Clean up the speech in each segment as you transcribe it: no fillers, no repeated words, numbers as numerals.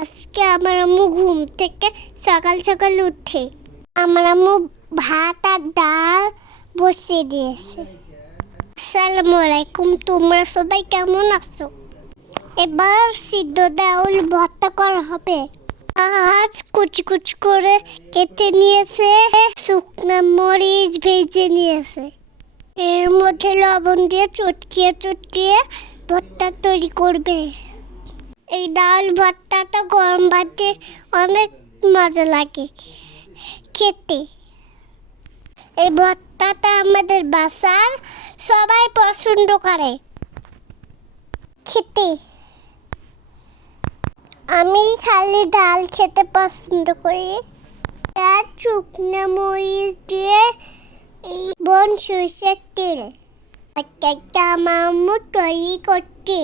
আজকে আমার আম্মু ঘুম থেকে সকাল সকাল উঠে আমার আম্মু ভাত আর ডাল বসিয়ে দিয়েছে। আসসালামু আলাইকুম, তোমরা সবাই কেমন আছো? এবার সিদ্ধ ডাউল ভর্তা করা হবে। আজ কুচি কুচি করে কেটে নিয়েছে, শুকনো মরিচ ভেজে নিয়েছে, এর মধ্যে লবণ দিয়ে চটকিয়ে চটকিয়ে ভর্তা তৈরি করবে। এই ডাল ভর্তাটা গরম ভাতে অনেক মজা লাগে খেতে। এই ভর্তাটা আমাদের বাসার সবাই পছন্দ করে খেতে। আমি খালি ডাল খেতে পছন্দ করি। আর শুকনো মরিচ দিয়ে এই বন সরষের তেল একটা আমার আম্মু তৈরি করতে,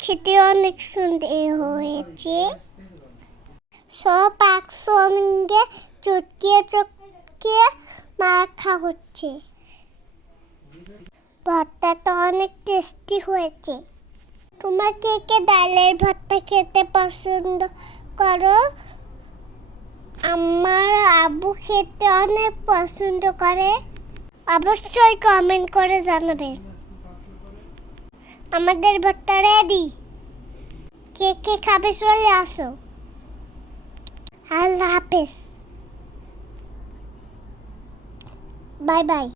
খেতে অনেক সুন্দর হয়েছে। সব একসঙ্গে চটকিয়ে চটকিয়ে মাখা হচ্ছে। ভর্তাটা অনেক টেস্টি হয়েছে। তোমরা কে কে ডালের ভর্তা খেতে পছন্দ করো? আমার আব্বু খেতে অনেক পছন্দ করে। অবশ্যই কমেন্ট করে জানাবেন। আমাদের ভর্তা রেডি, কে কে খাবে চলে আসো। আল্লাহ হাফেজ, বাই বাই।